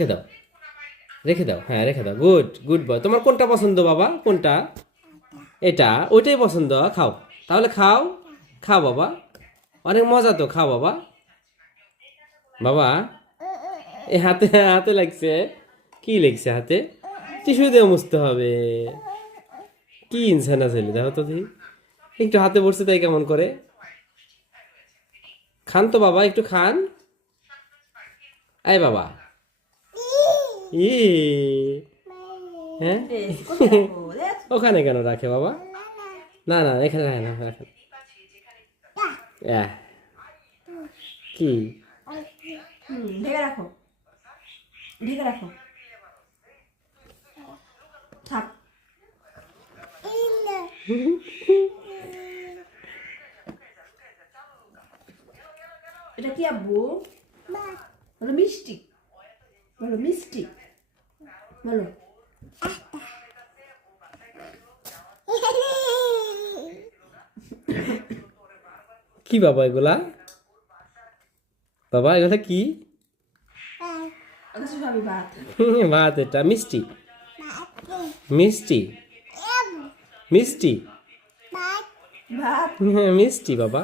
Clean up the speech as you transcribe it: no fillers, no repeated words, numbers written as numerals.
রেখে দাও, রেখে দাও, হ্যাঁ রেখে দাও। Good good boy. তোমার কোনটা পছন্দ বাবা? কোনটা? এটা, ওইটাই পছন্দ। খাও তাহলে, খাও খাও বাবা, অনেক মজা তো, খাও বাবা। বাবা এ হাতে, হাতে লাগছে, কি লাগছে হাতে? টিস্যু দিয়ে মুছতে হবে। কি ইনসান আছে, দেখো তো দেখি, একটু হাতে পড়ছে তাই কেমন করে। খান তো বাবা, একটু খান। আয় বাবা। ই হ্যাঁ, বেশ, কোথায় রাখবো? দেখ। ওখানে কেন রাখে বাবা? না না, এখানে রাখে না, রাখেন। কি? ঢেকে রাখো, ঢেকে রাখো, থাক। এটা কি আব্বু? বলো মিষ্টি, বলো মিষ্টি, বলো। কি বাবা এগুলা? বাবা এগুলা কি? আচ্ছা সবই ভাত। ভাত, এটা মিষ্টি, মিষ্টি, মিষ্টি, ভাত। হ্যাঁ মিষ্টি বাবা।